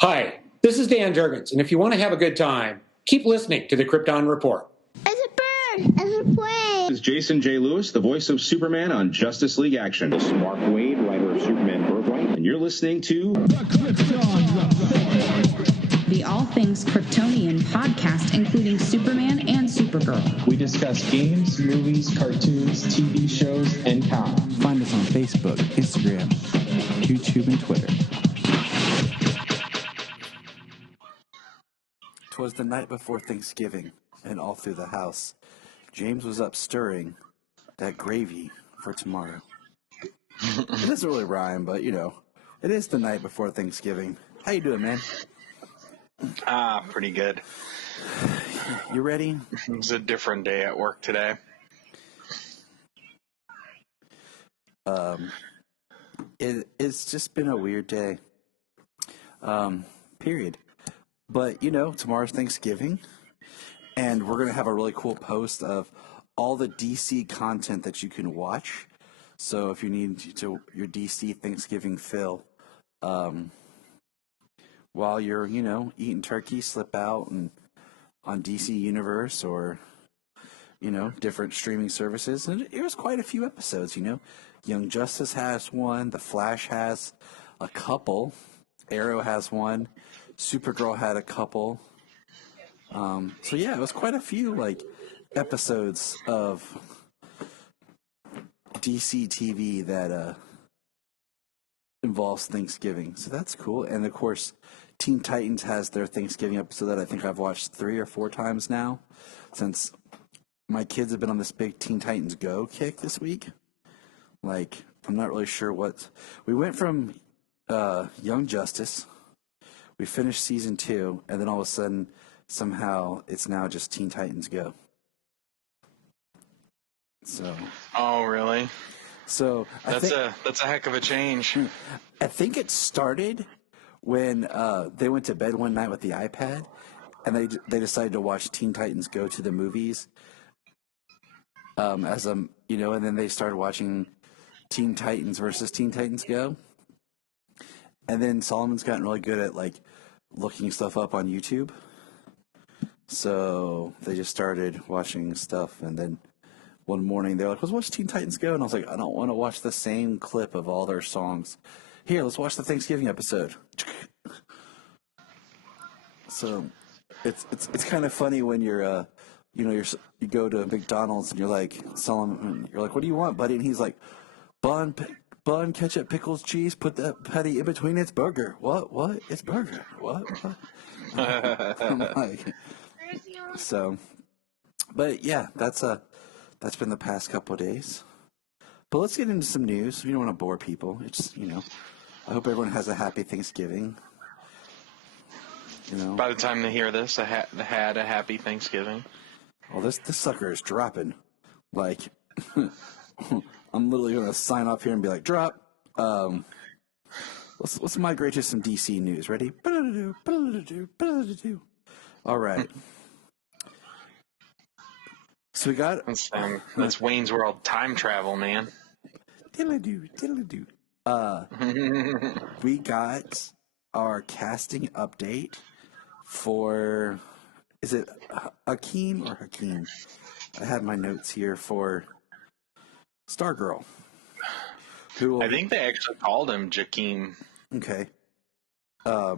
Hi, this is Dan Jurgens, and if you want to have a good time, keep listening to the Krypton Report. It's a bird. It's a plane. This is Jason J. Lewis, the voice of Superman on Justice League Action. This is Mark Wade, writer of Superman Birthright. And you're listening to The Krypton Report, the All Things Kryptonian podcast, including Superman and Supergirl. We discuss games, movies, cartoons, TV shows, and comics. Find us on Facebook, Instagram, YouTube, and Twitter. 'Twas the night before Thanksgiving, and all through the house, James was up stirring that gravy for tomorrow. It doesn't really rhyme, but, you know, it is the night before Thanksgiving. How you doing, man? Pretty good. You ready? It's a different day at work today. It's just been a weird day. Period. But, you know, tomorrow's Thanksgiving, and we're going to have a really cool post of all the DC content that you can watch. So if you need your DC Thanksgiving fill, while you're, you know, eating turkey, slip out and on DC Universe or, you know, different streaming services. And it was quite a few episodes, you know. Young Justice has one. The Flash has a couple. Arrow has one. Supergirl had a couple. So yeah, it was quite a few like episodes of DC TV that involves Thanksgiving. So that's cool. And of course, Teen Titans has their Thanksgiving episode that I think I've watched 3 or 4 times now, since my kids have been on this big Teen Titans Go kick this week. Like, I'm not really sure what we went from Young Justice. We finished season 2, and then all of a sudden, somehow, it's now just Teen Titans Go. So. Oh, really? So that's a heck of a change. I think it started when they went to bed one night with the iPad, and they decided to watch Teen Titans Go to the movies. You know, and then they started watching Teen Titans versus Teen Titans Go. And then Solomon's gotten really good at, like, looking stuff up on YouTube. So they just started watching stuff. And then one morning they're like, let's watch Teen Titans Go. And I was like, I don't want to watch the same clip of all their songs. Here, let's watch the Thanksgiving episode. So it's kind of funny when you're, you know, you go to McDonald's and you're like, Solomon, you're like, what do you want, buddy? And he's like, bun, ketchup, pickles, cheese, put that patty in between, it's burger. What? It's burger. What? I'm like, so, but yeah, that's been the past couple of days. But let's get into some news. We don't want to bore people. It's, you know, I hope everyone has a happy Thanksgiving. You know, by the time they hear this, I had a happy Thanksgiving. Well, this sucker is dropping. Like, I'm literally going to sign off here and be like, drop. Let's migrate to some DC news. Ready? All right. So we got... That's Wayne's World time travel, man. Diddle-a-doo. We got our casting update for... Is it Hakeem or Hakeem? I have my notes here for Stargirl. I think they actually called him Jakeem. Okay. I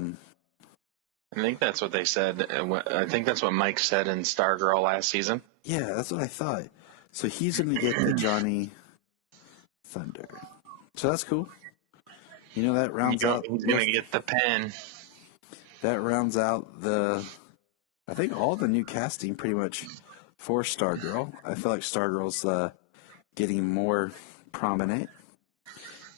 think that's what they said. I think that's what Mike said in Stargirl last season. Yeah, that's what I thought. So he's going to get the Johnny Thunder. So that's cool. You know, that rounds out... He's going to get the pen. That rounds out I think all the new casting pretty much for Stargirl. I feel like Stargirl's getting more prominent.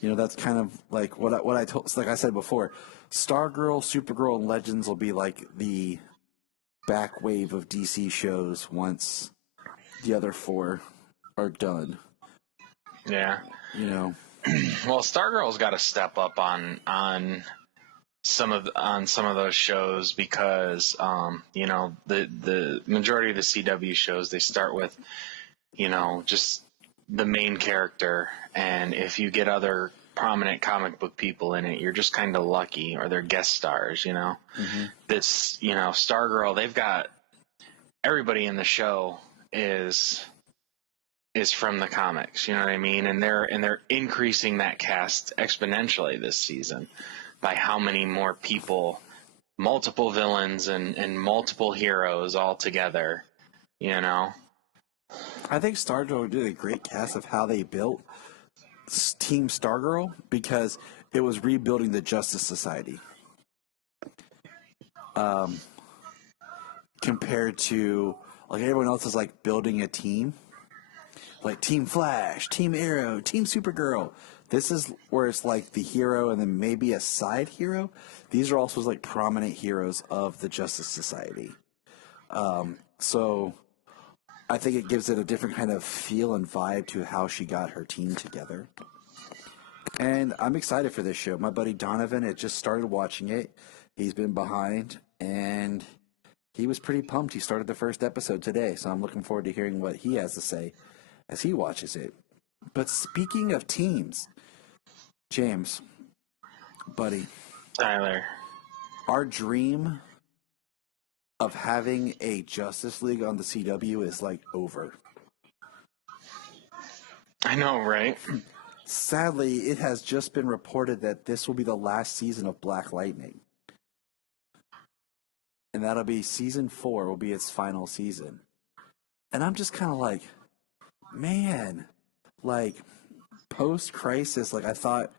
You know, that's kind of like what I told. Like I said before, Stargirl, Supergirl, and Legends will be like the back wave of DC shows once the other 4 are done. Yeah. You know. Well, Stargirl's got to step up on some of those shows because you know, the majority of the CW shows, they start with, you know, just the main character, and if you get other prominent comic book people in it, you're just kind of lucky, or they're guest stars, you know. This, you know, Stargirl, they've got everybody in the show is from the comics, you know what I mean? And they're increasing that cast exponentially this season by how many more people, multiple villains and multiple heroes all together, you know. I think Stargirl did a great cast of how they built Team Stargirl because it was rebuilding the Justice Society. Compared to like everyone else is like building a team. Like Team Flash, Team Arrow, Team Supergirl. This is where it's like the hero and then maybe a side hero. These are also like prominent heroes of the Justice Society. So I think it gives it a different kind of feel and vibe to how she got her team together. And I'm excited for this show. My buddy Donovan had just started watching it. He's been behind, and he was pretty pumped. He started the first episode today, so I'm looking forward to hearing what he has to say as he watches it. But speaking of teams, James, buddy, Tyler, our dream of having a Justice League on the CW is like over. I know, right? Sadly, it has just been reported that this will be the last season of Black Lightning. And that'll be season 4 will be its final season. And I'm just kind of like, man, like post-crisis, like I thought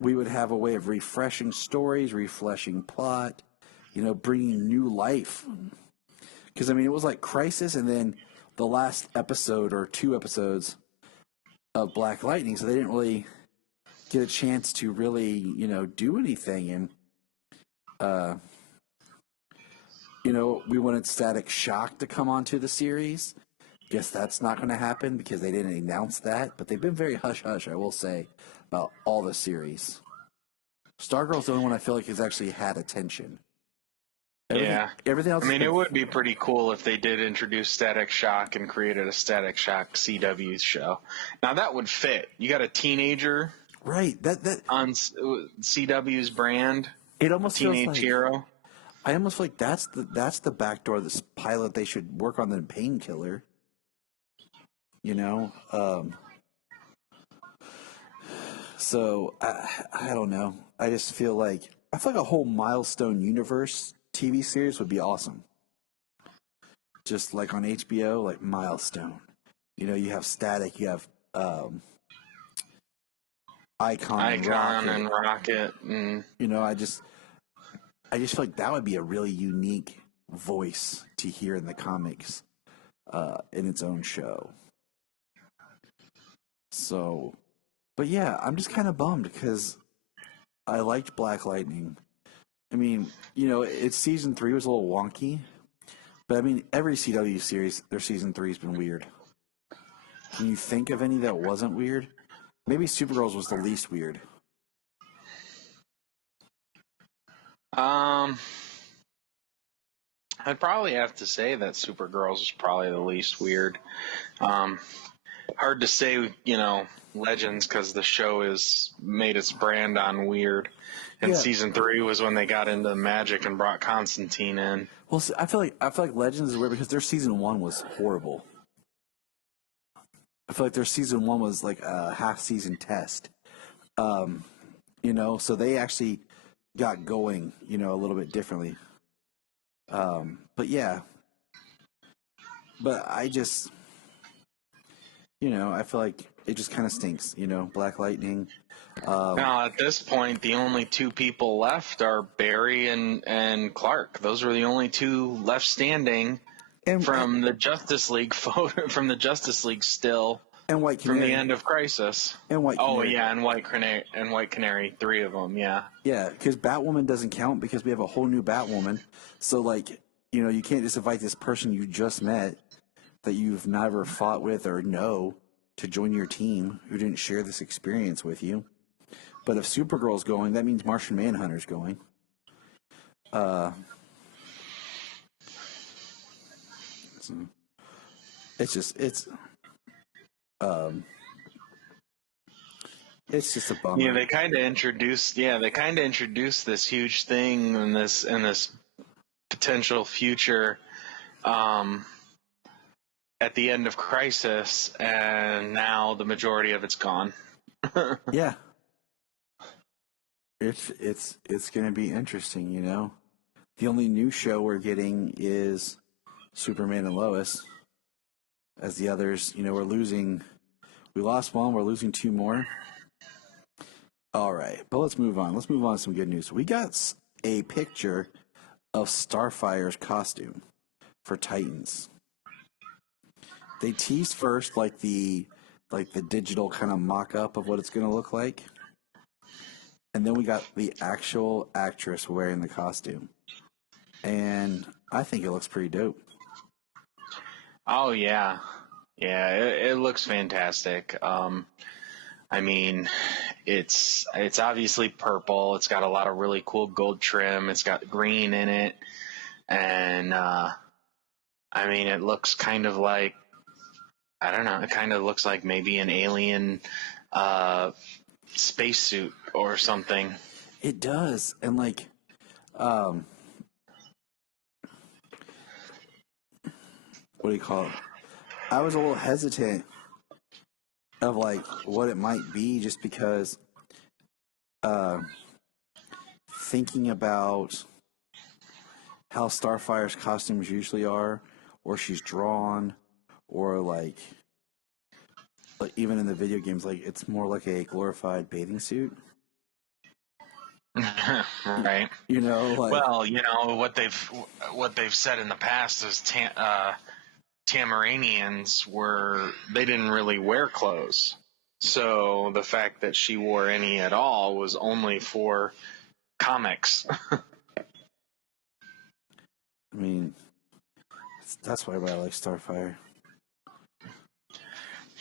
we would have a way of refreshing stories, refreshing plot, you know, bringing new life. Because, I mean, it was like Crisis and then the last episode or 2 episodes of Black Lightning, so they didn't really get a chance to really, you know, do anything. And, you know, we wanted Static Shock to come onto the series. Guess that's not going to happen because they didn't announce that. But they've been very hush-hush, I will say, about all the series. Stargirl's the only one I feel like has actually had attention. Everything else. I mean, it would be pretty cool if they did introduce Static Shock and created a Static Shock CW show. Now that would fit. You got a teenager, right? That on CW's brand. It almost teenage feels like, hero. I almost feel like that's the backdoor. This pilot they should work on the Painkiller. You know. So I don't know. I just feel like a whole Milestone Universe TV series would be awesome. Just like on HBO, like Milestone. You know, you have Static, you have Icon and Rocket. And... You know, I just feel like that would be a really unique voice to hear in the comics in its own show. So, but yeah, I'm just kind of bummed because I liked Black Lightning. I mean, you know, its season 3 was a little wonky, but I mean, every CW series, their season 3 has been weird. Can you think of any that wasn't weird? Maybe Supergirl's was the least weird. I'd probably have to say that Supergirl's is probably the least weird. Hard to say, you know, Legends, because the show is made its brand on weird. And season 3 was when they got into magic and brought Constantine in. Well, see, I feel like Legends is weird because their season 1 was horrible. I feel like their season 1 was like a half-season test. You know, so they actually got going, you know, a little bit differently. But yeah. But I just, you know, I feel like it just kind of stinks, you know, Black Lightning. Now, at this point, the only 2 people left are Barry and Clark. Those were the only 2 left standing from the Justice League photo, from the Justice League still. And White Canary. From the end of Crisis. And White Canary. Oh, yeah, and White Canary, 3 of them, yeah. Yeah, because Batwoman doesn't count because we have a whole new Batwoman. So, like, you know, you can't just invite this person you just met that you've never fought with or know to join your team who didn't share this experience with you. But if Supergirl's going, that means Martian Manhunter's going. It's just, It's just a bummer. Yeah, they kind of introduced this huge thing in this potential future at the end of Crisis, and now the majority of it's gone. Yeah. It's going to be interesting, you know. The only new show we're getting is Superman and Lois. As the others, you know, we lost one, we're losing two more. All right, but let's move on. Let's move on to some good news. We got a picture of Starfire's costume for Titans. They teased first like the digital kind of mock-up of what it's going to look like. And then we got the actual actress wearing the costume. And I think it looks pretty dope. Oh yeah, yeah, it looks fantastic. I mean, it's obviously purple. It's got a lot of really cool gold trim. It's got green in it, and I mean, it looks kind of like, I don't know. It kind of looks like maybe an alien spacesuit or something. It does, and like, what do you call it? I was a little hesitant of like what it might be, just because thinking about how Starfire's costumes usually are, or she's drawn, or like even in the video games, like it's more like a glorified bathing suit. Right. You know, like, well, you know what they've said in the past is Tamaranians they didn't really wear clothes. So the fact that she wore any at all was only for comics. I mean, that's why I like Starfire.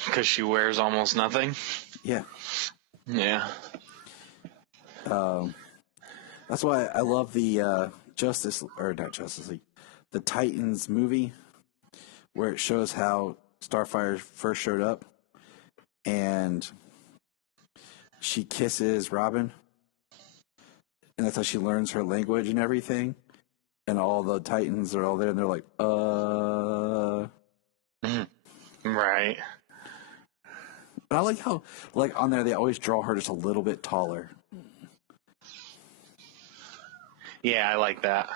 Because she wears almost nothing? Yeah. Yeah. That's why I love the the Titans movie, where it shows how Starfire first showed up, and she kisses Robin, and that's how she learns her language and everything, and all the Titans are all there, and they're like, Right. But I like how, like, on there, they always draw her just a little bit taller. Yeah, I like that.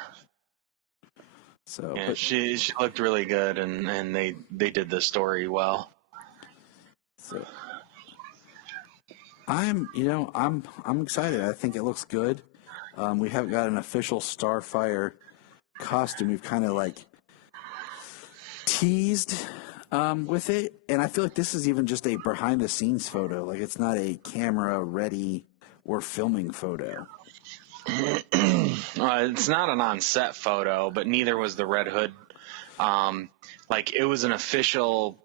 So yeah, she looked really good, and they did the story well. So I'm excited. I think it looks good. We haven't got an official Starfire costume. We've kind of like teased with it, and I feel like this is even just a behind the scenes photo. Like, it's not a camera ready or filming photo. It's not an on-set photo, but neither was the Red Hood. Like, it was an official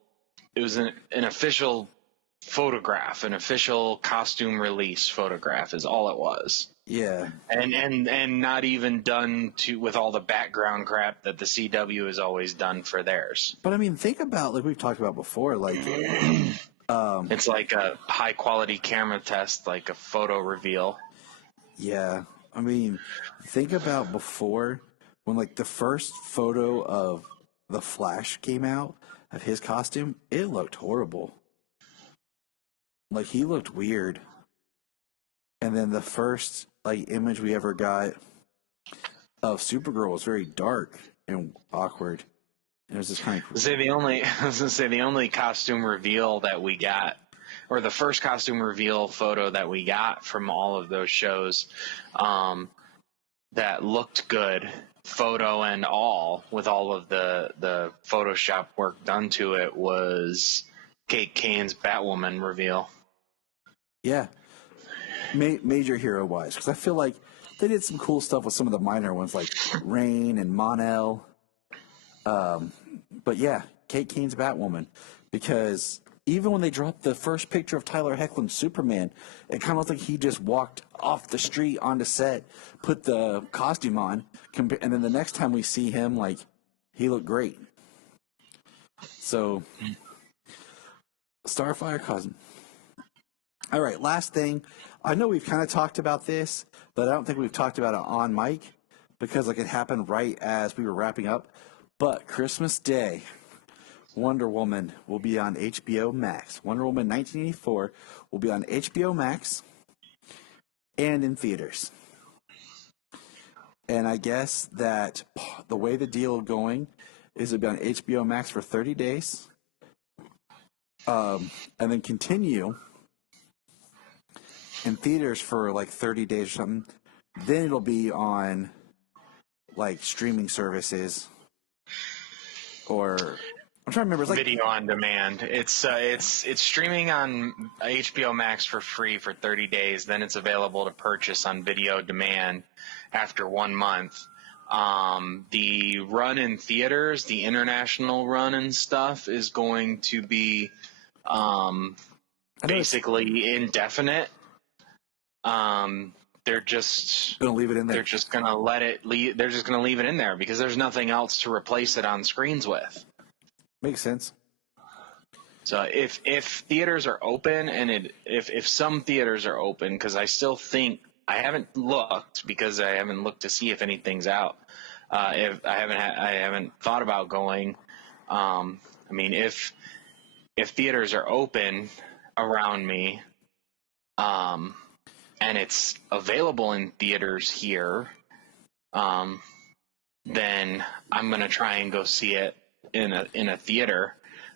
photograph, an official costume release photograph is all it was. Yeah. And not even done with all the background crap that the CW has always done for theirs. But I mean, think about, like we've talked about before, like it's like a high quality camera test, like a photo reveal. Yeah. I mean, think about before, when like the first photo of the Flash came out of his costume, it looked horrible. Like, he looked weird. And then the first like image we ever got of Supergirl was very dark and awkward. And it was just kind of I was gonna say the only costume reveal that we got, or the first costume reveal photo that we got from all of those shows, that looked good, photo and all, with all of the Photoshop work done to it, was Kane's Batwoman reveal. Yeah. Major hero wise, because I feel like they did some cool stuff with some of the minor ones like Rain and Mon-El. But yeah, Kane's Batwoman, because even when they dropped the first picture of Tyler Hoechlin's Superman, it kind of looked like he just walked off the street onto set, put the costume on, and then the next time we see him, like, he looked great. So, Starfire costume. All right, last thing. I know we've kind of talked about this, but I don't think we've talked about it on mic because like it happened right as we were wrapping up. But Christmas Day, Wonder Woman will be on HBO Max. Wonder Woman 1984 will be on HBO Max and in theaters. And I guess that the way the deal is going is it'll be on HBO Max for 30 days and then continue in theaters for like 30 days or something. Then it'll be on like streaming services or I'm trying to remember. It's like video on demand. It's streaming on HBO Max for free for 30 days. Then it's available to purchase on video demand after 1 month. The run in theaters, the international run and stuff, is going to be basically indefinite. They're just gonna leave it in there. They're just gonna let it. They're just gonna leave it in there because there's nothing else to replace it on screens with. Makes sense. So if theaters are open and if some theaters are open, because I still think I haven't looked because I haven't looked to see if anything's out. If I haven't thought about going. I mean, if theaters are open around me, and it's available in theaters here, then I'm gonna try and go see it in a theater.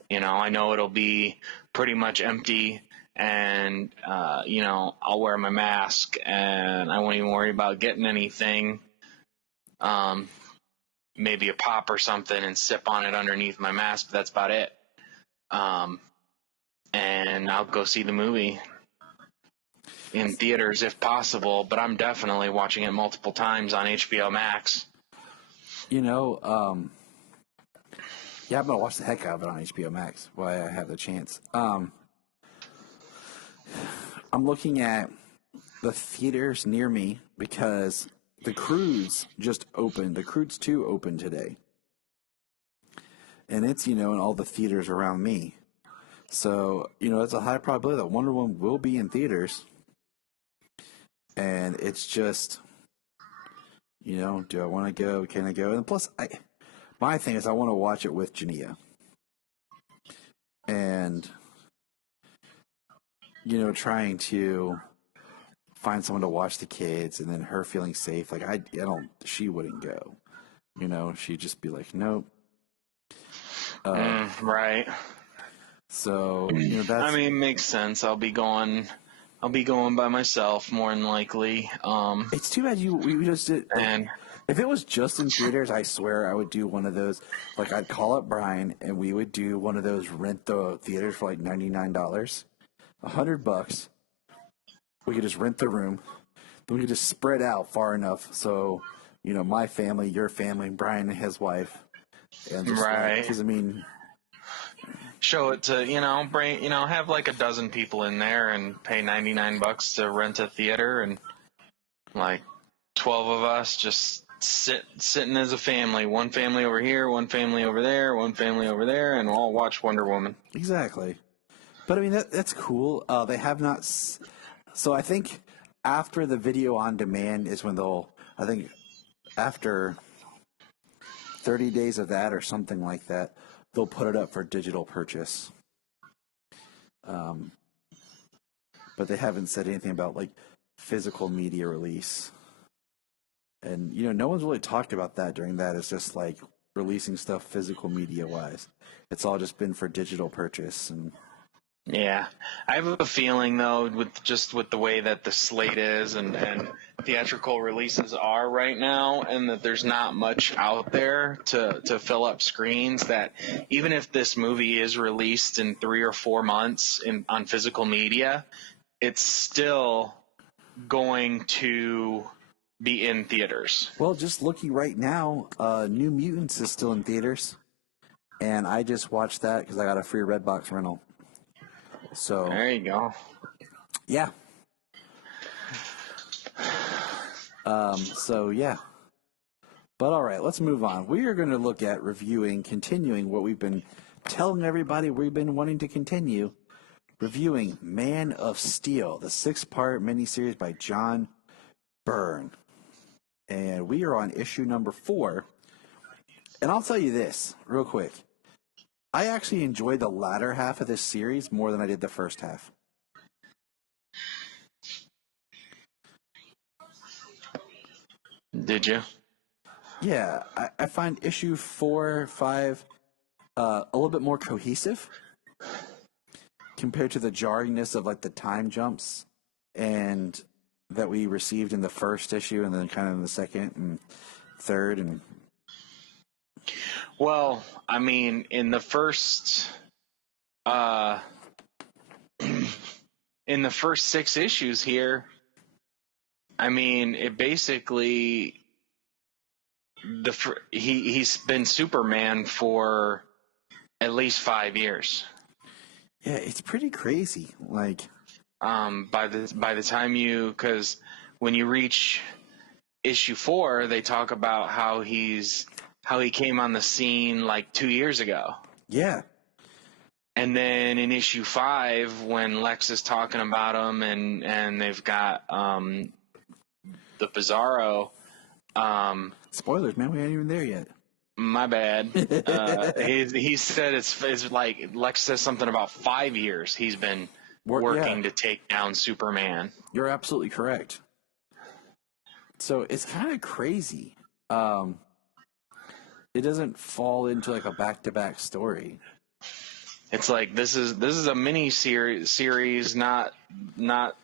You know, I know it'll be pretty much empty, and you know, I'll wear my mask, and I won't even worry about getting anything. Maybe a pop or something, and sip on it underneath my mask. But that's about it. And I'll go see the movie in theaters if possible. But I'm definitely watching it multiple times on HBO Max. You know, yeah, I'm gonna watch the heck out of it on HBO Max while I have the chance. I'm looking at the theaters near me because the Cruise just opened. The Cruise 2 opened today, and it's in all the theaters around me. So it's a high probability that Wonder Woman will be in theaters, and it's just do I want to go? Can I go? And plus, my thing is I want to watch it with Jania. And, trying to find someone to watch the kids and then her feeling safe. Like, she wouldn't go. She'd just be like, nope. Right. So, that's... I mean, makes sense. I'll be going by myself more than likely. It's too bad we just did... And... If it was just in theaters, I swear I would do one of those. Like, I'd call up Brian, and we would do one of those rent the theaters for like $99, $100. We could just rent the room. Then we could just spread out far enough so, my family, your family, Brian and his wife, and just right. Because show it to have like a dozen people in there and pay $99 to rent a theater, and like 12 of us just sitting as a family, one family over here, one family over there, one family over there, and all watch Wonder Woman. Exactly. But I mean, that's cool. They have not. So I think after the video on demand is when I think after 30 days of that or something like that, they'll put it up for digital purchase. But they haven't said anything about like physical media release. And, no one's really talked about that during that. It's just like releasing stuff physical media wise. It's all just been for digital purchase. And yeah, I have a feeling though, with the way that the slate is and theatrical releases are right now, and that there's not much out there to fill up screens, that even if this movie is released in 3 or 4 months on physical media, it's still going to be in theaters. Well, just looking right now, New Mutants is still in theaters, and I just watched that because I got a free Redbox rental. So there you go. Yeah. So yeah. But all right, let's move on. We are going to look at continuing what we've been telling everybody we've been wanting to continue, reviewing Man of Steel, the 6-part miniseries by John Byrne. And we are on issue number 4. And I'll tell you this, real quick. I actually enjoyed the latter half of this series more than I did the first half. Did you? Yeah, I find issue 4, 5 a little bit more cohesive compared to the jarringness of like the time jumps and that we received in the first issue and then kind of in the second and third. And well, I mean, in the first 6 issues here, I mean, it basically he's been Superman for at least 5 years. yeah, it's pretty crazy. Like, by the time because when you reach issue 4, they talk about how he came on the scene like 2 years ago. yeah, And then in issue 5, when Lex is talking about him and they've got the Bizarro. spoilers, man, we ain't even there yet. My bad. He said it's like Lex says something about 5 years he's been working to take down Superman. You're absolutely correct. So it's kind of crazy. It doesn't fall into like a back-to-back story. It's like this is a mini series, not really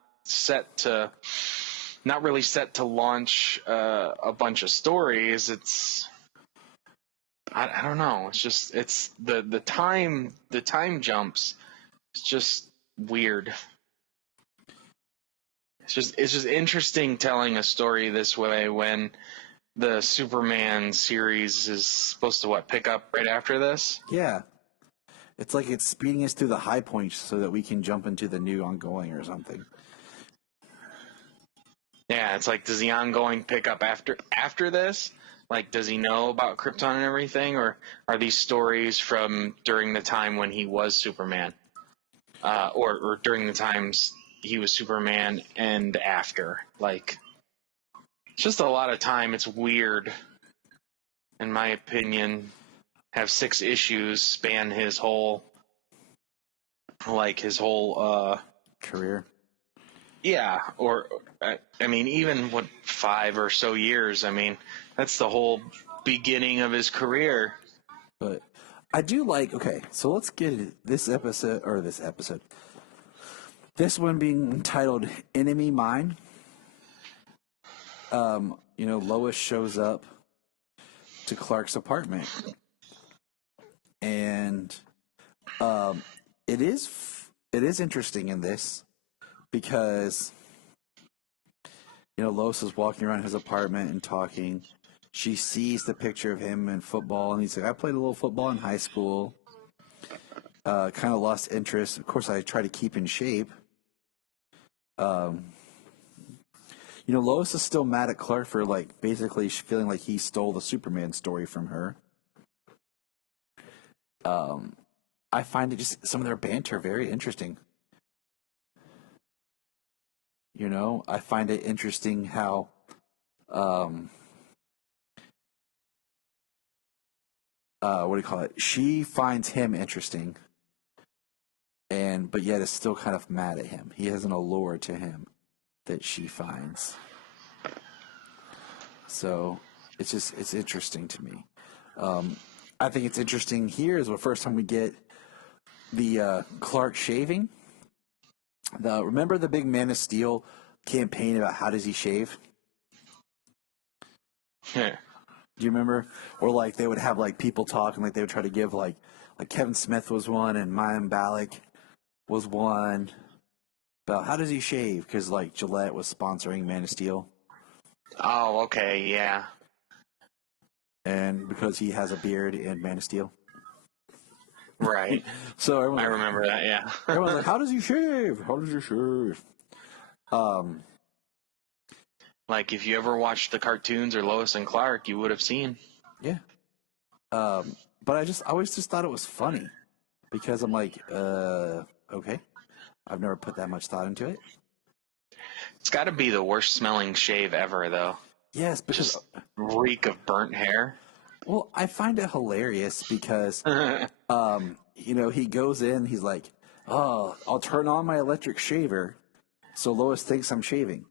set to launch a bunch of stories. It's I don't know. It's the time jumps. It's just weird. It's just interesting telling a story this way when the Superman series is supposed to pick up right after this. Yeah. It's like it's speeding us through the high points so that we can jump into the new ongoing or something. Yeah, it's like, does the ongoing pick up after this? Like, does he know about Krypton and everything, or are these stories from during the time when he was Superman, or during the times he was Superman and after? Like, it's just a lot of time. It's weird, in my opinion. Have 6 issues span his whole career. Yeah, or I mean, even 5 or so years. I mean, that's the whole beginning of his career. But I do like. Okay, so let's get this episode. This one being entitled "Enemy Mine." Lois shows up to Clark's apartment, and it is interesting in this because Lois is walking around his apartment and talking. She sees the picture of him in football, and he's like, "I played a little football in high school. Kind of lost interest. Of course, I try to keep in shape." Lois is still mad at Clark for basically feeling like he stole the Superman story from her. I find it just some of their banter very interesting. I find it interesting how what do you call it? She finds him interesting, but yet is still kind of mad at him. He has an allure to him that she finds. So it's interesting to me. I think it's interesting here is the first time we get the Clark shaving. Remember the big Man of Steel campaign about how does he shave? Yeah. Do you remember? Or they would have people talk and they would try to give like Kevin Smith was one and Mayim Bialik was one about how does he shave? Because Gillette was sponsoring Man of Steel. Oh, okay, yeah. And because he has a beard in Man of Steel. Right. So I remember that, yeah. Everyone's like, how does he shave? How does he shave? If you ever watched the cartoons or Lois and Clark, you would have seen. Yeah. But I always just thought it was funny because I'm like, okay. I've never put that much thought into it. It's got to be the worst smelling shave ever, though. Yes, because Just reek of burnt hair. well, I find it hilarious because he goes in, he's like, "Oh, I'll turn on my electric shaver so Lois thinks I'm shaving."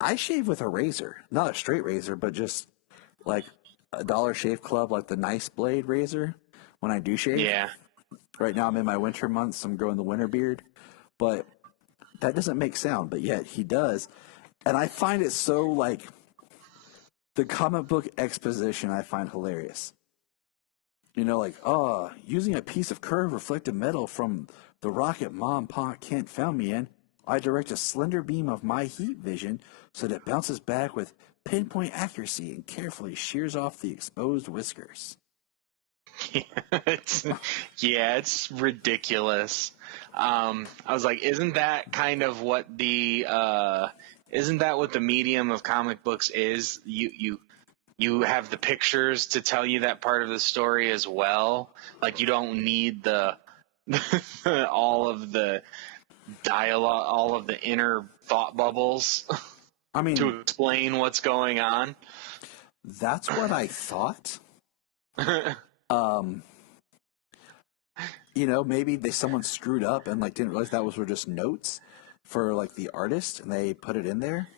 I shave with a razor, not a straight razor, but just like a Dollar Shave Club, like the nice blade razor when I do shave. Yeah. Right now I'm in my winter months, I'm growing the winter beard, but that doesn't make sound, but yet he does. And I find it so like the comic book exposition I find hilarious. Using a piece of curved reflective metal from the rocket Mom Pa Kent found me in, I direct a slender beam of my heat vision so that it bounces back with pinpoint accuracy and carefully shears off the exposed whiskers. It's ridiculous. I was like, isn't that what the medium of comic books is? You have the pictures to tell you that part of the story as well. Like, you don't need the all of the dialogue, all of the inner thought bubbles. I mean, to explain what's going on. That's what I thought. Maybe someone screwed up and didn't realize that were just notes for the artist, and they put it in there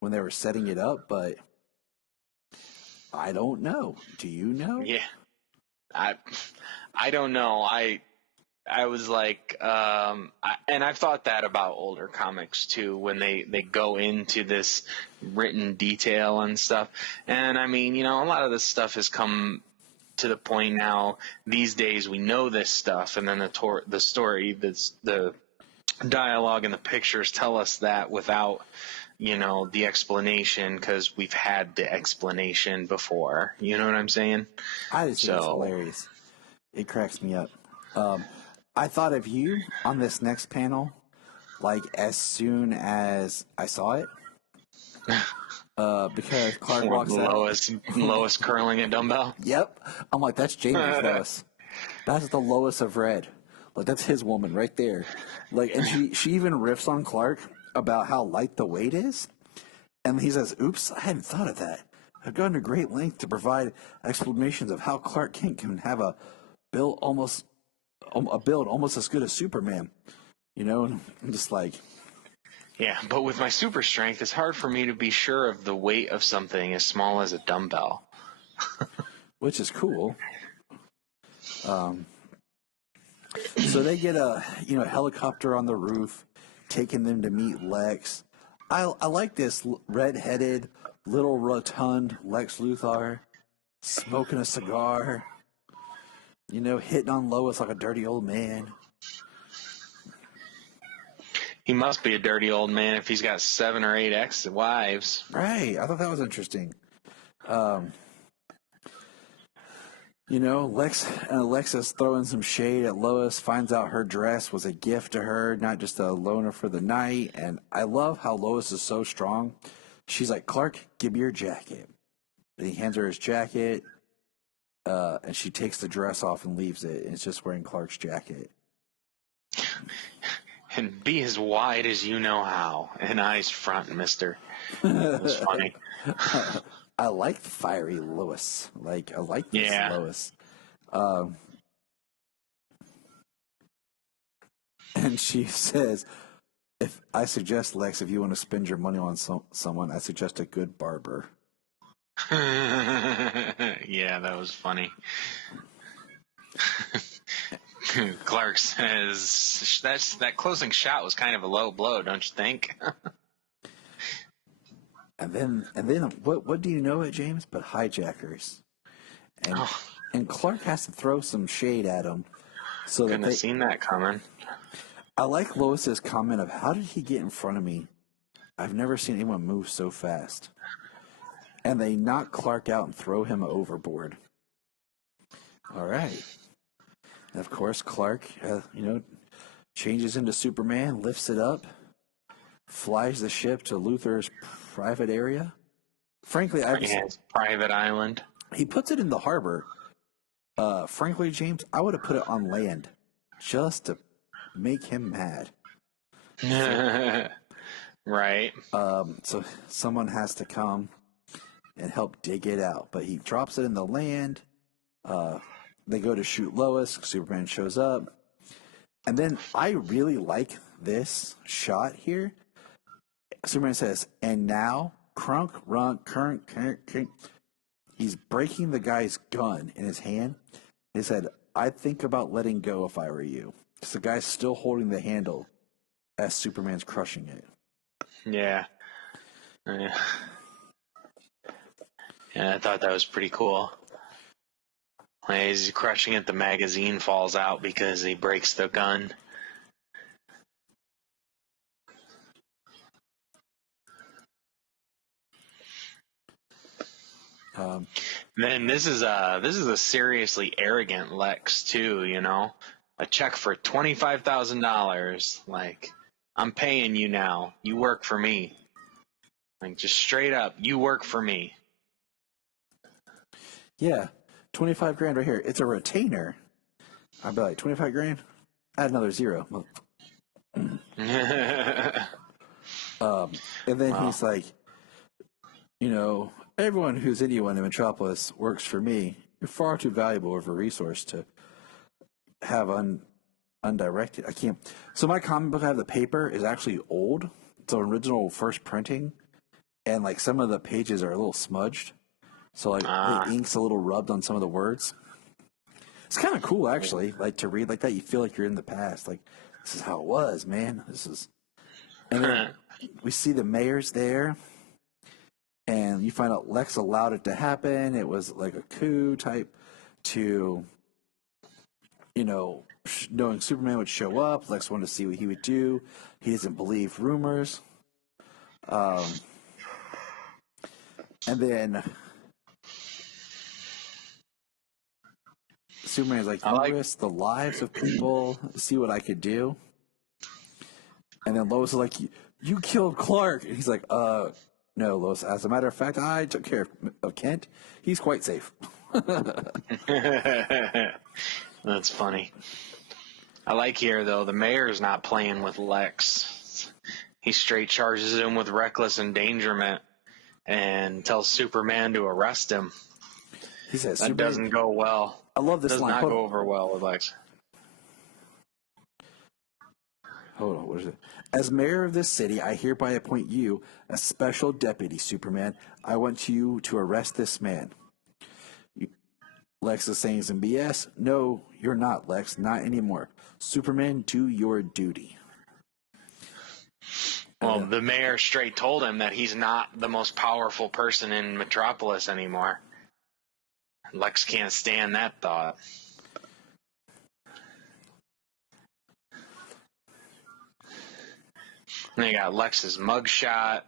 when they were setting it up. But I don't know. Do you know? Yeah, I don't know. I was like, and I've thought that about older comics too, when they go into this written detail and stuff. And I mean, a lot of this stuff has come to the point now these days we know this stuff, and then the story, the dialogue and the pictures tell us that without the explanation, because we've had the explanation before. You know what I'm saying? I just think it's hilarious. It cracks me up. I thought of you on this next panel, as soon as I saw it, because Clark walks out. Lois curling a dumbbell. Yep, I'm like, that's Jamie's Lois. That's the Lois of Red. That's his woman right there. And she even riffs on Clark about how light the weight is, and he says, "Oops, I hadn't thought of that. I've gone to great length to provide explanations of how Clark Kent can have a build almost as good as Superman." And I'm just like, yeah, but with my super strength, it's hard for me to be sure of the weight of something as small as a dumbbell. Which is cool. So they get a helicopter on the roof, taking them to meet Lex. I like this red-headed, little rotund Lex Luthor, smoking a cigar, hitting on Lois like a dirty old man. He must be a dirty old man if he's got 7 or 8 ex-wives. Right. I thought that was interesting. Alexa's throwing some shade at Lois, finds out her dress was a gift to her, not just a loaner for the night. And I love how Lois is so strong. She's like, "Clark, give me your jacket." And he hands her his jacket, and she takes the dress off and leaves it. And it's just wearing Clark's jacket. And be as wide as you know how. And eyes front, mister. It was funny. I like fiery Lois. I like this Lois. And she says, "If I suggest, Lex, if you want to spend your money on someone, I suggest a good barber." Yeah, that was funny. Clark says that closing shot was kind of a low blow, don't you think? And then what do you know it, James? But hijackers. And Clark has to throw some shade at him. So couldn't have seen that coming. I like Lois's comment of, "How did he get in front of me? I've never seen anyone move so fast." And they knock Clark out and throw him overboard. All right. And of course, Clark, changes into Superman, lifts it up, flies the ship to Luthor's private area. Frankly, private island. He puts it in the harbor. Frankly, James, I would have put it on land just to make him mad. Right. So someone has to come and help dig it out. But he drops it in the land. They go to shoot Lois. Superman shows up. And then I really like this shot here. Superman says, and now, crunk, runk, crunk. He's breaking the guy's gun in his hand. He said, I'd think about letting go if I were you. Because the guy's still holding the handle as Superman's crushing it. Yeah. Yeah, I thought that was pretty cool. As he's crushing it, the magazine falls out because he breaks the gun. Then this is a seriously arrogant Lex too, you know. A check for $25,000. Like, I'm paying you now. You work for me. Like, just straight up, you work for me. Yeah, 25 grand right here. It's a retainer. I'd be like, 25 grand? Add another zero. And then he's like, you know, everyone who's anyone in Metropolis works for me. You're far too valuable of a resource to have undirected. I can't. So my comic book I have, the paper is actually old. It's an original first printing. And like some of the pages are a little smudged. So like the ink's a little rubbed on some of the words. It's kind of cool actually, like to read like that. You feel like you're in the past. Like this is how it was, man. And then we see the mayor's there, and you find out Lex allowed it to happen. It was like a coup type to, you know, knowing Superman would show up. Lex wanted to see what he would do. He doesn't believe rumors. And then Superman's like, you risk the lives of people, see what I could do. And then Lois is like, you killed Clark. And he's like, no, Lois. As a matter of fact, I took care of Kent. He's quite safe. That's funny. I like here, though, the mayor's not playing with Lex. He straight charges him with reckless endangerment and tells Superman to arrest him. He says, that doesn't go well. I love this line. Does not go over well with Lex. Hold on, what is it? As mayor of this city, I hereby appoint you as special deputy, Superman. I want you to arrest this man. Lex is saying some BS. No, you're not, Lex. Not anymore. Superman, do your duty. Well, the mayor straight told him that he's not the most powerful person in Metropolis anymore. Lex can't stand that thought. And they got Lex's mugshot,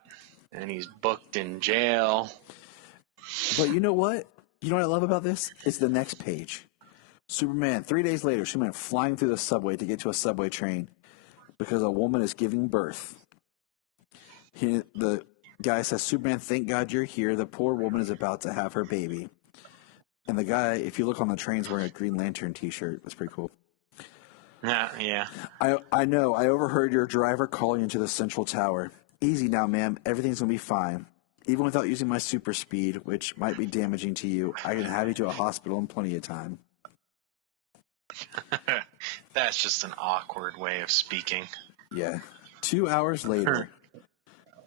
and he's booked in jail. But you know what? You know what I love about this? It's the next page. Superman, 3 days later, Superman flying through the subway to get to a subway train because a woman is giving birth. The guy says, Superman, thank God you're here. The poor woman is about to have her baby. And the guy, if you look on the train, is wearing a Green Lantern t-shirt. That's pretty cool. Yeah. I know. I overheard your driver calling into the central tower. Easy now, ma'am. Everything's going to be fine. Even without using my super speed, which might be damaging to you, I can have you to a hospital in plenty of time. That's just an awkward way of speaking. Yeah. 2 hours later.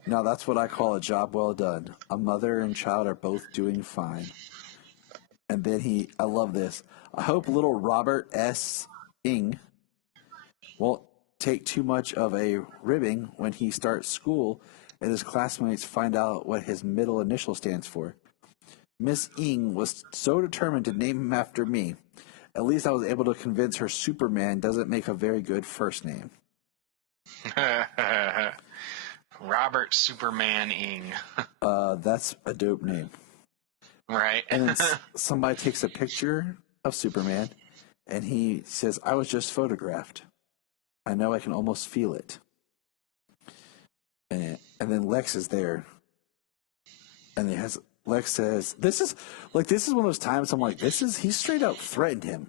Now that's what I call a job well done. A mother and child are both doing fine. And then I love this. I hope little Robert S. Ing won't take too much of a ribbing when he starts school and his classmates find out what his middle initial stands for. Miss Ing was so determined to name him after me. At least I was able to convince her Superman doesn't make a very good first name. Robert Superman Ing. That's a dope name. Right. And then somebody takes a picture of Superman, and he says, I was just photographed. I know I can almost feel it. And then Lex is there. And Lex says, this is one of those times I'm like, he straight out threatened him.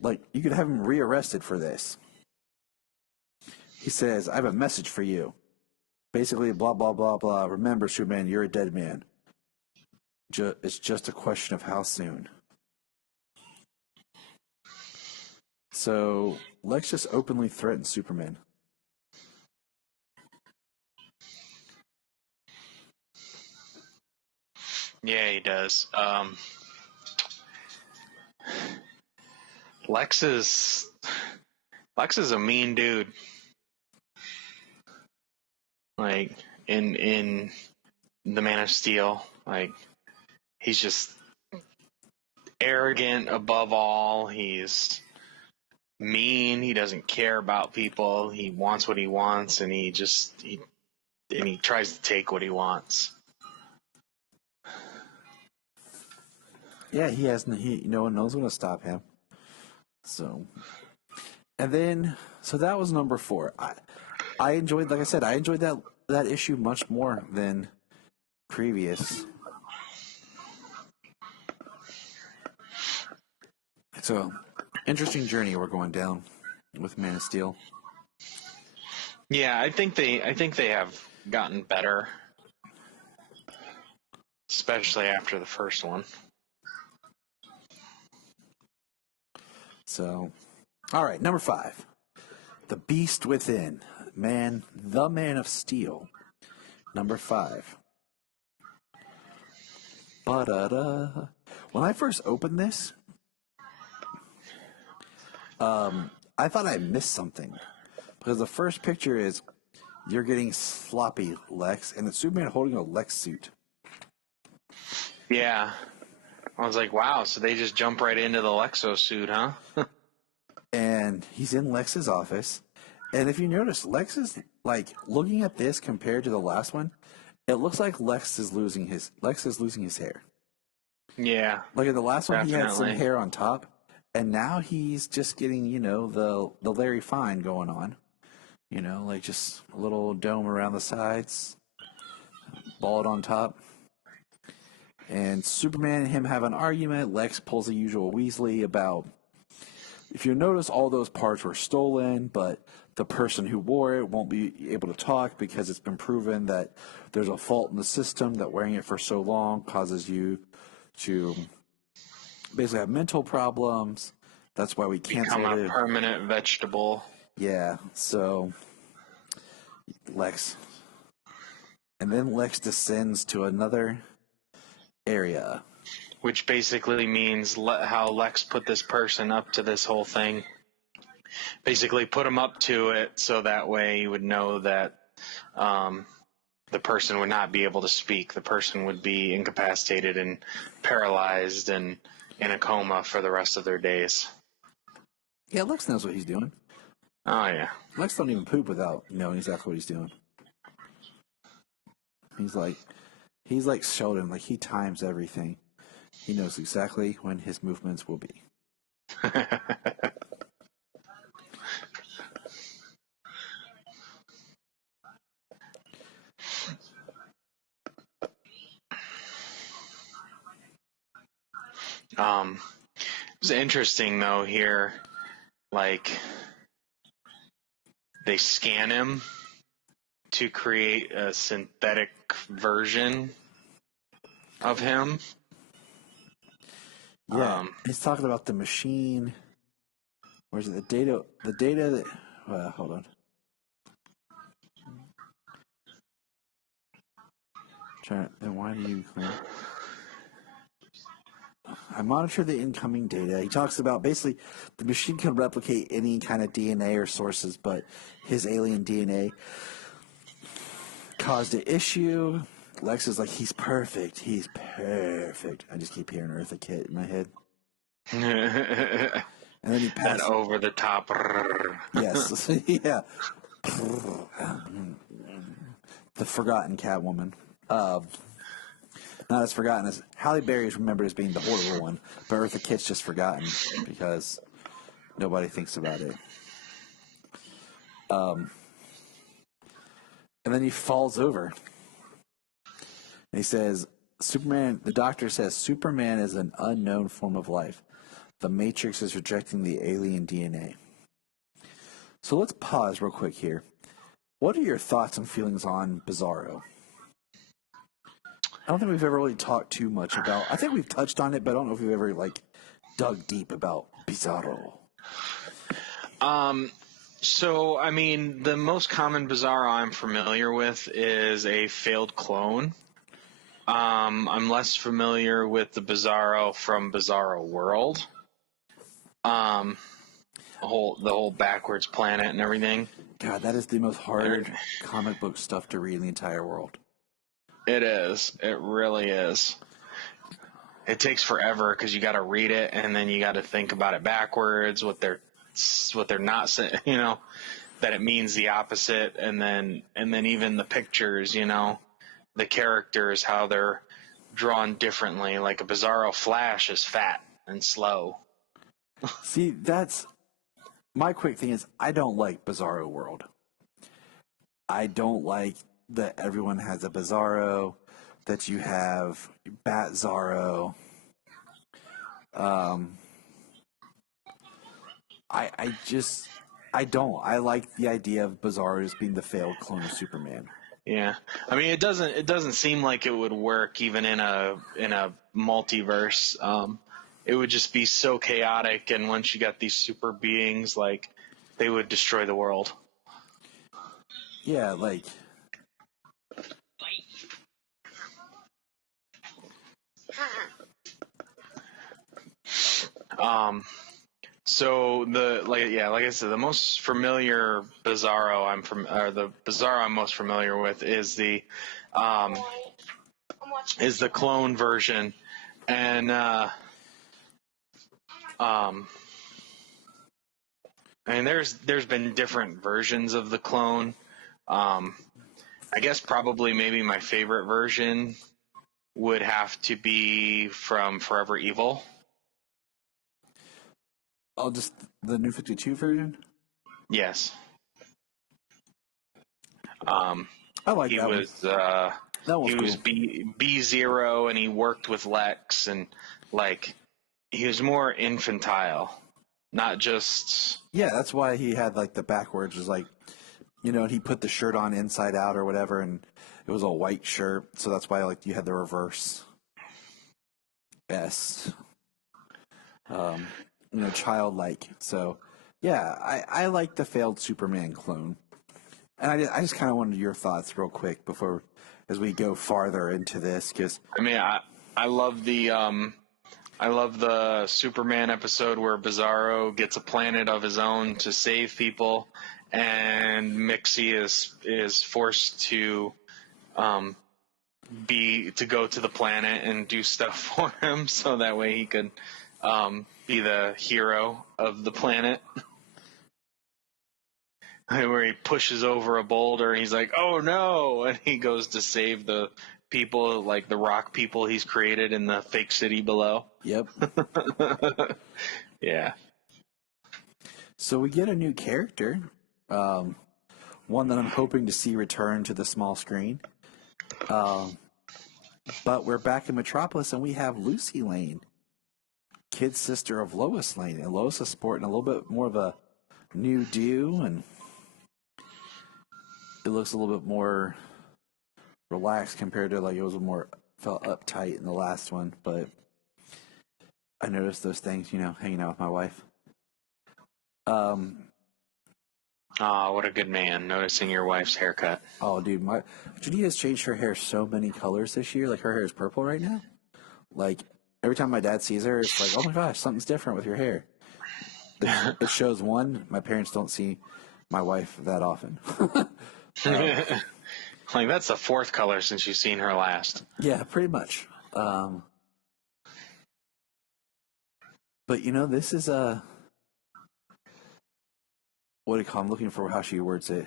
Like, you could have him rearrested for this. he says, I have a message for you. Basically, blah, blah, blah, blah. Remember, Superman, you're a dead man. It's just a question of how soon. So Lex just openly threatens Superman. Yeah, he does. Lex is a mean dude. Like in the Man of Steel, like he's just arrogant above all. He's mean. He doesn't care about people. He wants what he wants, and he tries to take what he wants. Yeah, no one knows when to stop him. So that was number 4. I enjoyed, like I said, that issue much more than previous. So, interesting journey we're going down with Man of Steel. Yeah, I think they have gotten better, especially after the first one. So, all right, number 5. The Beast Within. The Man of Steel. Number 5. Ba-da-da. When I first opened this, I thought I missed something. Because the first picture is, you're getting sloppy, Lex, and it's Superman holding a Lex suit. Yeah. I was like, wow, so they just jump right into the Lexo suit, huh? And he's in Lex's office. And if you notice, Lex is, like, looking at this compared to the last one, it looks like Lex is losing his hair. Yeah. Like in the last one, he had some definitely. hair on top, and now he's just getting, the Larry Fine going on. Like just a little dome around the sides, bald on top. And Superman and him have an argument. Lex pulls the usual Weasley about, if you notice, all those parts were stolen, but the person who wore it won't be able to talk because it's been proven that there's a fault in the system, that wearing it for so long causes you to basically have mental problems. That's why we canceled Become a it. permanent vegetable. Yeah, so Lex. And then Lex descends to another area. Which basically means how Lex put this person up to this whole thing. Basically put him up to it so that way you would know that the person would not be able to speak. The person would be incapacitated and paralyzed and in a coma for the rest of their days. Yeah, Lex knows what he's doing. Oh, yeah. Lex don't even poop without knowing exactly what he's doing. He's like Sheldon, like he times everything. He knows exactly when his movements will be. It's interesting though here, like they scan him to create a synthetic version of him. Yeah, he's talking about the machine. Where's it? The data that... hold on. Then why do you... I monitor the incoming data. He talks about basically the machine can replicate any kind of DNA or sources, but his alien DNA caused an issue. Lex is like, he's perfect. He's perfect. I just keep hearing Eartha Kitt in my head. And then he passes. That over the top. Yes. Yeah. The forgotten Catwoman. Not as forgotten as Halle Berry is remembered as being the horrible one, but Eartha Kitt's just forgotten because nobody thinks about it. And then he falls over. And he says, the doctor says, Superman is an unknown form of life. The Matrix is rejecting the alien DNA. So let's pause real quick here. What are your thoughts and feelings on Bizarro? I don't think we've ever really talked too much about. I think we've touched on it, but I don't know if we've ever dug deep about Bizarro. So, I mean, the most common Bizarro I'm familiar with is a failed clone. I'm less familiar with the Bizarro from Bizarro World. The whole backwards planet and everything. God, that is the most hard comic book stuff to read in the entire world. It is. It really is. It takes forever because you got to read it and then you got to think about it backwards. What they're not saying, that it means the opposite, and then even the pictures, the characters, how they're drawn differently. Like a Bizarro Flash is fat and slow. See, that's my quick thing is I don't like Bizarro World. I don't like that everyone has a Bizarro, that you have Bat-Zarro. I don't. I like the idea of Bizarro as being the failed clone of Superman. Yeah, I mean, it doesn't seem like it would work even in a multiverse. It would just be so chaotic, and once you got these super beings, they would destroy the world. Yeah, So like I said, the most familiar Bizarro the Bizarro I'm most familiar with is the clone version, and I mean there's been different versions of the clone. I guess probably maybe my favorite version would have to be from Forever Evil. Oh, just the New 52 version? Yes. I like that one. He was B-Zero, and he worked with Lex, and he was more infantile, not just. Yeah, that's why he had the backwards was and he put the shirt on inside out or whatever, and it was a white shirt, so that's why you had the reverse S. Childlike. So, yeah, I like the failed Superman clone. And I just kind of wanted your thoughts real quick as we go farther into this, because I mean, I love the Superman episode where Bizarro gets a planet of his own to save people, and Mixie is forced to go to the planet and do stuff for him, so that way he could be the hero of the planet. Where he pushes over a boulder, and he's like, "Oh no!" and he goes to save the people, the rock people he's created in the fake city below. Yep. Yeah. So we get a new character, one that I'm hoping to see return to the small screen. But we're back in Metropolis, and we have Lucy Lane, kid sister of Lois Lane, and Lois is sporting a little bit more of a new do, and it looks a little bit more relaxed compared to it was more felt uptight in the last one. But I noticed those things, hanging out with my wife. What a good man, noticing your wife's haircut. Oh, dude, Judy has changed her hair so many colors this year. Her hair is purple right now. Every time my dad sees her, it's like, oh my gosh, something's different with your hair. It shows one, my parents don't see my wife that often. That's the fourth color since you've seen her last. Yeah, pretty much. But this is what do you call? I'm looking for how she words it.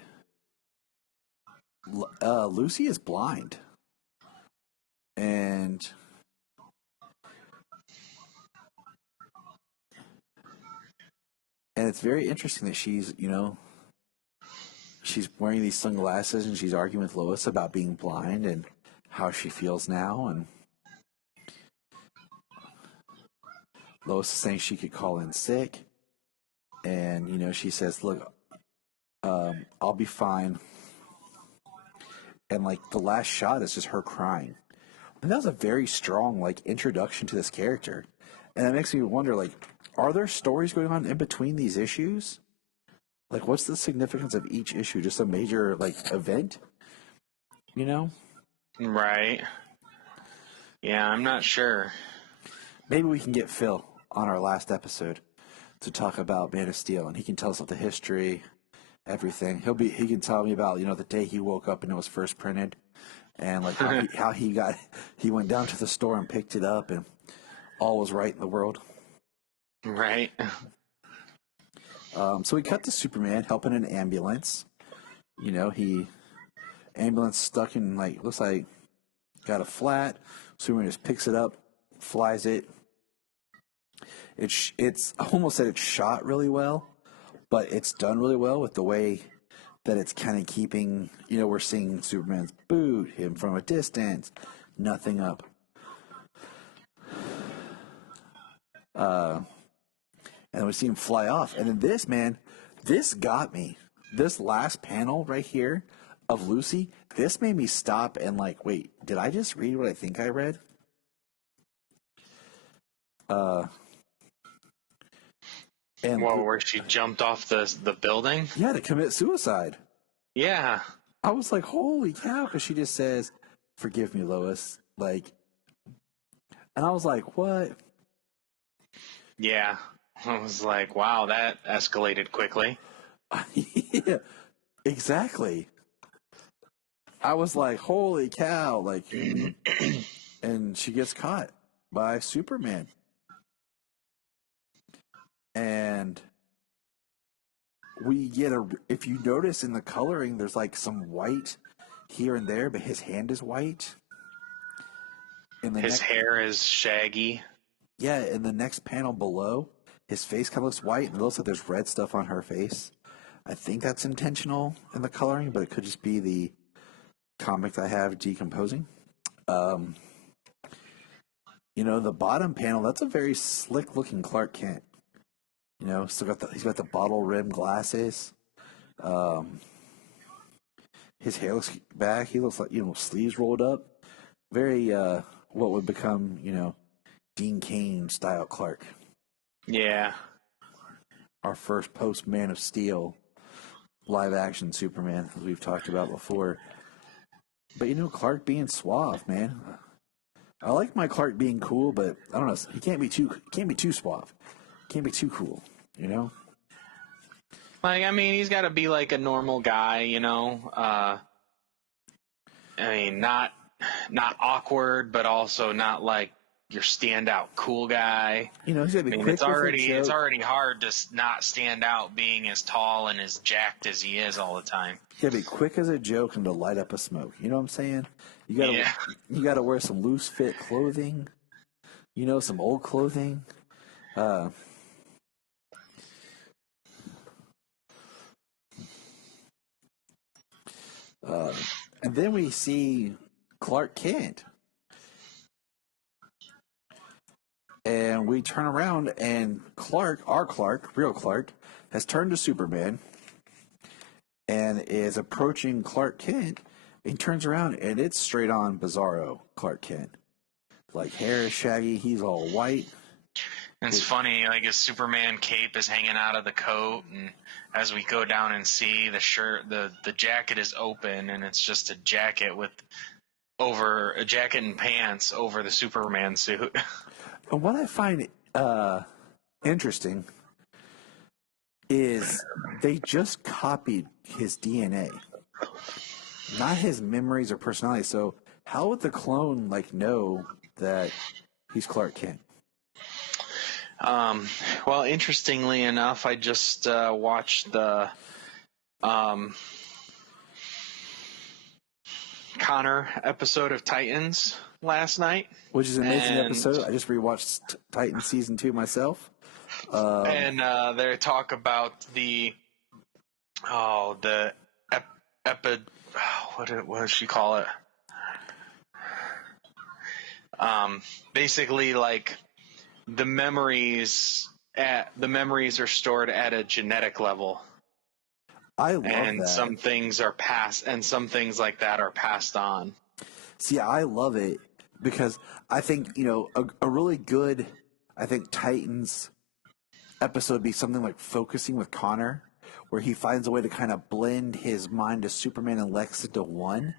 Lucy is blind, and it's very interesting that she's she's wearing these sunglasses and she's arguing with Lois about being blind and how she feels now, and Lois is saying she could call in sick, and she says, look, I'll be fine and like the last shot is just her crying. And that was a very strong like introduction to this character, and it makes me wonder, like, are there stories going on in between these issues? Like, what's the significance of each issue? Just a major like event, you know? Right. Yeah, I'm not sure. Maybe we can get Phil on our last episode to talk about Man of Steel, and he can tell us of the history, everything. He can tell me about, you know, the day he woke up and it was first printed, and like how he went down to the store and picked it up, and all was right in the world. Right. So we cut to Superman helping an ambulance. You know, ambulance stuck in, like, looks like got a flat. Superman just picks it up, flies it. It's I almost said it's shot really well, but it's done really well with the way that it's kind of keeping, you know, we're seeing Superman's boot, him from a distance, nothing up. And we see him fly off. And then this got me. This last panel right here of Lucy, this made me stop and like, wait, did I just read what I think I read? And where she jumped off the building? Yeah, to commit suicide. Yeah. I was like, holy cow, because she just says, "Forgive me, Lois." Like, and I was like, what? Yeah. I was like, wow, that escalated quickly. Yeah, exactly. I was like, holy cow, like, and she gets caught by Superman. And we get if you notice in the coloring, there's like some white here and there, but his hand is white. His hair is shaggy. Yeah, in the next panel below, his face kind of looks white, and it looks like there's red stuff on her face. I think that's intentional in the coloring, but it could just be the comic I have decomposing. You know, the bottom panel, that's a very slick looking Clark Kent. You know, he's got the bottle rim glasses. His hair looks back. He looks like, you know, sleeves rolled up. Very what would become, you know, Dean Kane style Clark. Yeah. Our first post Man of Steel live action Superman, as we've talked about before. But, you know, Clark being suave, man. I like my Clark being cool, but I don't know. He can't be too suave. Can't be too cool, you know? Like, I mean, he's got to be like a normal guy, you know? I mean, not awkward, but also not like your standout cool guy. You know, he's got to be quick. It's already hard to not stand out being as tall and as jacked as he is all the time. He's got to be quick as a joke and to light up a smoke. You know what I'm saying? You got to wear some loose fit clothing. You know, some old clothing. And then we see Clark Kent. And we turn around and real Clark, has turned to Superman and is approaching Clark Kent. He turns around and it's straight on Bizarro Clark Kent. Like, hair is shaggy, he's all white. It's funny, like his Superman cape is hanging out of the coat, and as we go down and see the shirt, the jacket is open, and it's just a jacket and pants over the Superman suit. And what I find interesting is they just copied his DNA, not his memories or personality. So how would the clone know that he's Clark Kent? Well, interestingly enough, I just watched the Connor episode of Titans last night. Which is an amazing episode. I just rewatched Titans Season 2 myself. And they talk about what does she call it? Basically, like, the memories are stored at a genetic level. I love and that. some things are passed, and some things like that are passed on. See, I love it because I think, a really good, I think, Titans episode would be something like Focusing with Connor, where he finds a way to kind of blend his mind to Superman and Lex into one.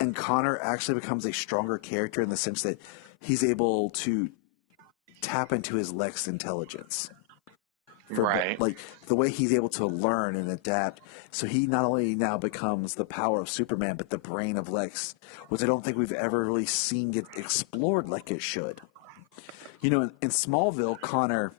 And Connor actually becomes a stronger character in the sense that he's able to tap into his Lex intelligence. Right. Like the way he's able to learn and adapt. So he not only now becomes the power of Superman, but the brain of Lex, which I don't think we've ever really seen get explored like it should. In Smallville, Connor.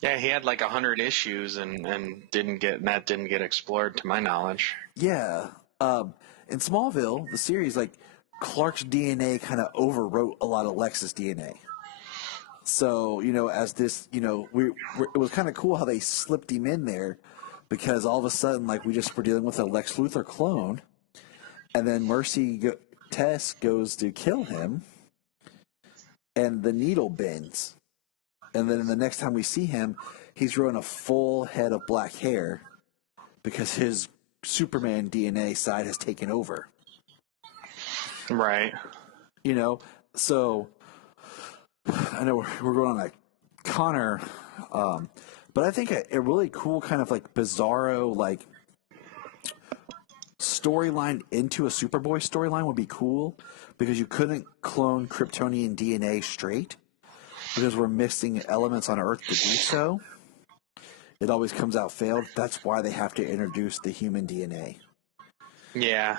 Yeah, he had like 100 issues and didn't get explored to my knowledge. Yeah. In Smallville, the series, like, Clark's DNA kind of overwrote a lot of Lex's DNA. So, as this, it was kind of cool how they slipped him in there because all of a sudden, like, we just were dealing with a Lex Luthor clone, and then Tess goes to kill him, and the needle bends. And then the next time we see him, he's growing a full head of black hair because his Superman DNA side has taken over. Right. So I know we're going on like Connor, but I think a really cool kind of like bizarro like storyline into a Superboy storyline would be cool because you couldn't clone Kryptonian DNA straight because we're missing elements on Earth to do so. It always comes out failed. That's why they have to introduce the human DNA. Yeah.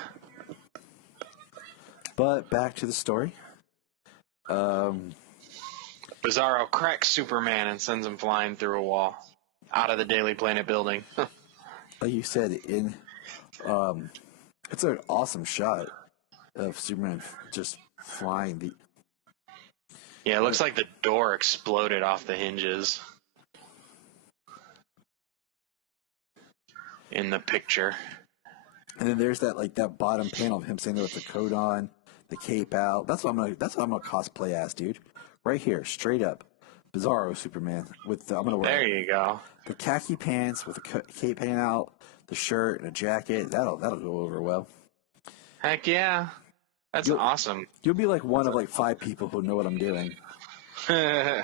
But back to the story. Bizarro cracks Superman and sends him flying through a wall out of the Daily Planet building. Like you said, it's an awesome shot of Superman just flying. Yeah, it looks like the door exploded off the hinges in the picture. And then there's that bottom panel of him sitting there with the coat on, the cape out. That's what I'm gonna cosplay as, dude. Right here, straight up, Bizarro Superman I'm gonna wear. There you go. The khaki pants with the cape hanging out, the shirt and a jacket. That'll go over well. Heck yeah, that's awesome. You'll be like one of like 5 people who know what I'm doing. And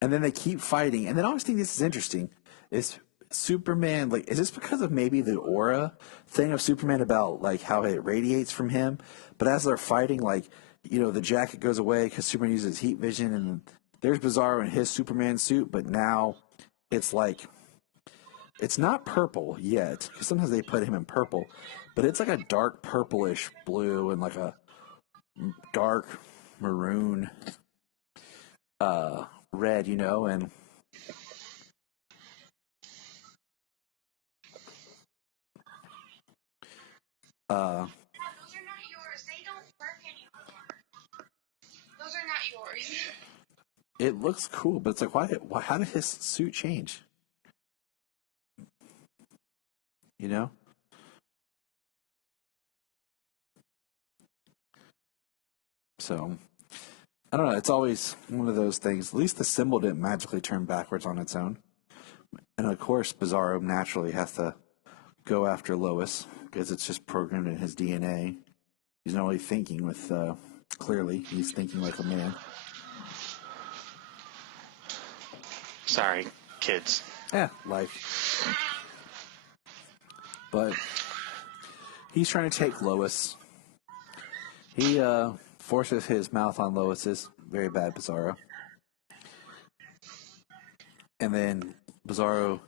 then they keep fighting, and then I always think this is interesting. Is Superman, like, is this because of maybe the aura thing of Superman about, like, how it radiates from him? But as they're fighting, like, the jacket goes away because Superman uses heat vision, and there's Bizarro in his Superman suit, but now it's like, it's not purple yet, because sometimes they put him in purple, but it's like a dark purplish blue and like a dark maroon red, and Those are not yours. They don't work anymore. Those are not yours. it looks cool, but it's like, why how did his suit change? So, I don't know. It's always one of those things. At least the symbol didn't magically turn backwards on its own. And of course, Bizarro naturally has to go after Lois because it's just programmed in his DNA. He's not only thinking with clearly, he's thinking like a man. Sorry, kids. Yeah, life. But he's trying to take Lois. He forces his mouth on Lois's. Very bad, Bizarro. And then Bizarro...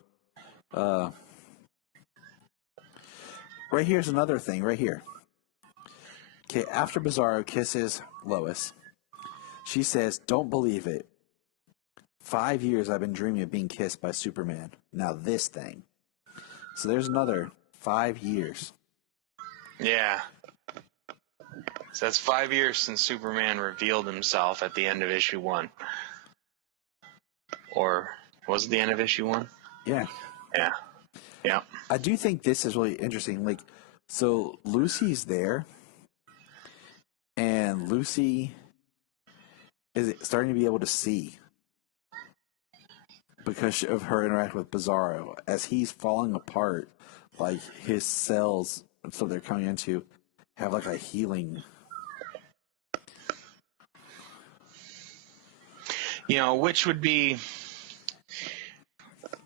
right here's another thing, right here. Okay, after Bizarro kisses Lois, she says, "Don't believe it. 5 years I've been dreaming of being kissed by Superman. Now this thing." So there's another 5 years. Yeah. So that's 5 years since Superman revealed himself at the end of issue 1. Or was it the end of issue 1? Yeah. Yeah. Yeah. I do think this is really interesting. Like, so Lucy's there, and Lucy is starting to be able to see because of her interaction with Bizarro as he's falling apart like his cells, so they're coming into, have like a healing.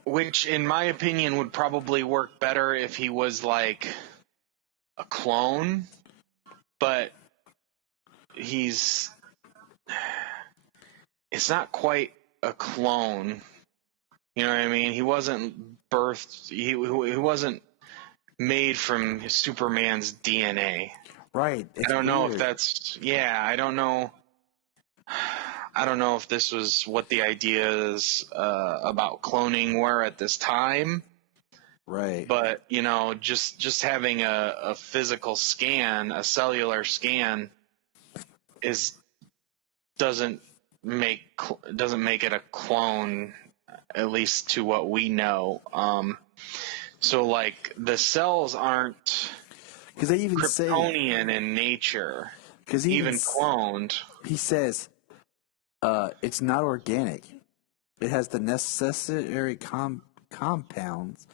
Which in my opinion would probably work better if he was like a clone, but it's not quite a clone. You know what I mean? He wasn't birthed. He wasn't made from Superman's DNA. Right. I don't know if that's. Yeah, I don't know. I don't know if this was what the ideas about cloning were at this time. Right. But just having a physical scan, a cellular scan, doesn't make it a clone, at least to what we know. So like the cells aren't because they even Kryptonian in nature, because even cloned. He says it's not organic. It has the necessary components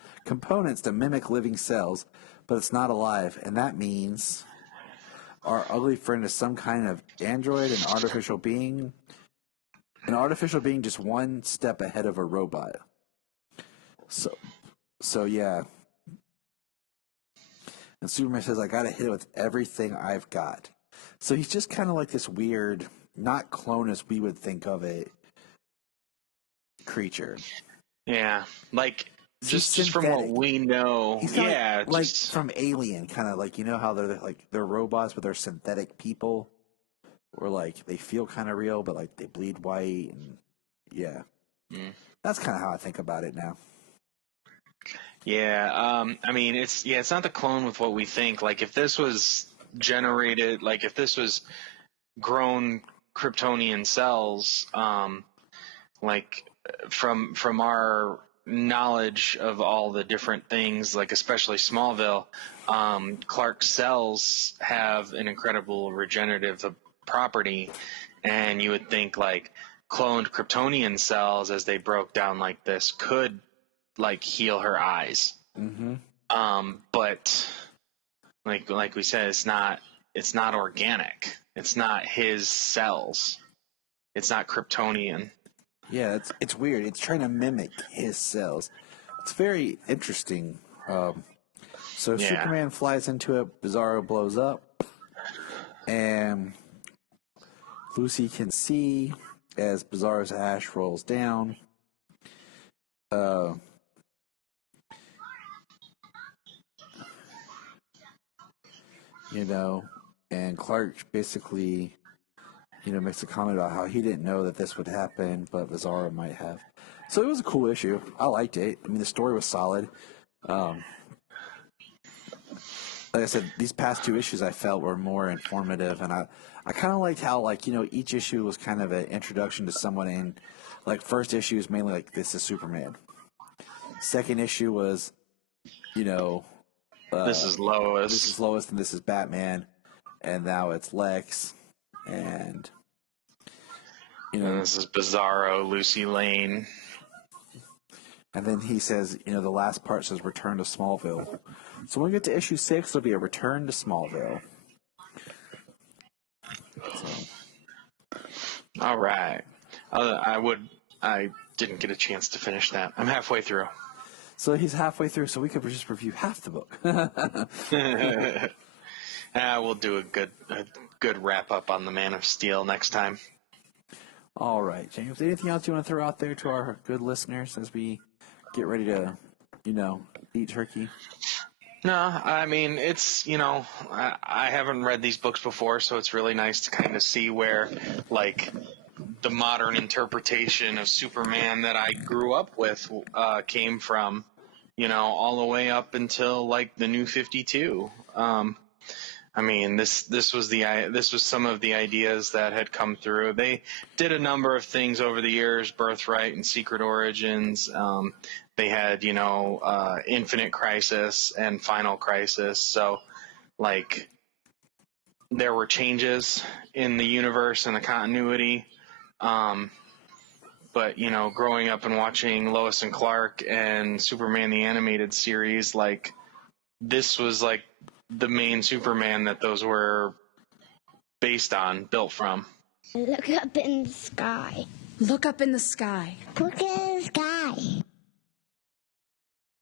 to mimic living cells, but it's not alive, and that means our ugly friend is some kind of android, an artificial being just one step ahead of a robot. So yeah. And Superman says, I gotta hit it with everything I've got. So he's just kind of like this weird, not clone as we would think of it, creature. Yeah, like just from what we know. Yeah, like from Alien, kind of like, you know how they're robots, but they're synthetic people, or like they feel kind of real, but like they bleed white, and yeah, that's kind of how I think about it now. Yeah, I mean, it's not the clone with what we think. Like if this was generated, like if this was grown Kryptonian cells, like from our knowledge of all the different things, like especially Smallville, Clark's cells have an incredible regenerative property, and you would think like cloned Kryptonian cells, as they broke down like this, could like heal her eyes. But like we said, it's not organic. It's not his cells. It's not Kryptonian. Yeah, it's weird. It's trying to mimic his cells. It's very interesting. Superman flies into it. Bizarro blows up, and Lucy can see as Bizarro's ash rolls down. And Clark basically, makes a comment about how he didn't know that this would happen, but Bizarro might have. So it was a cool issue. I liked it. I mean, the story was solid. Like I said, these past two issues I felt were more informative, and I kind of liked how, each issue was kind of an introduction to someone in, like, first issue is mainly like, this is Superman. Second issue was, this is Lois. This is Lois, and this is Batman. And now it's Lex, and and this is Bizarro, Lucy Lane. And then he says, the last part says return to Smallville. So when we get to issue 6, it'll be a return to Smallville. So. All right. I didn't get a chance to finish that. I'm halfway through. So he's halfway through, so we could just review half the book. We'll do a good wrap up on the Man of Steel next time. All right, James. Anything else you want to throw out there to our good listeners as we get ready to, eat turkey? No, I mean, it's, I haven't read these books before, so it's really nice to kind of see where, like, the modern interpretation of Superman that I grew up with came from, all the way up until, like, the New 52. I mean, this was some of the ideas that had come through. They did a number of things over the years, Birthright and Secret Origins. They had, Infinite Crisis and Final Crisis. So, like, there were changes in the universe and the continuity. But, growing up and watching Lois and Clark and Superman the Animated Series, like, this was like the main Superman that those were based on, built from. Look up in the sky. Look up in the sky. Look in the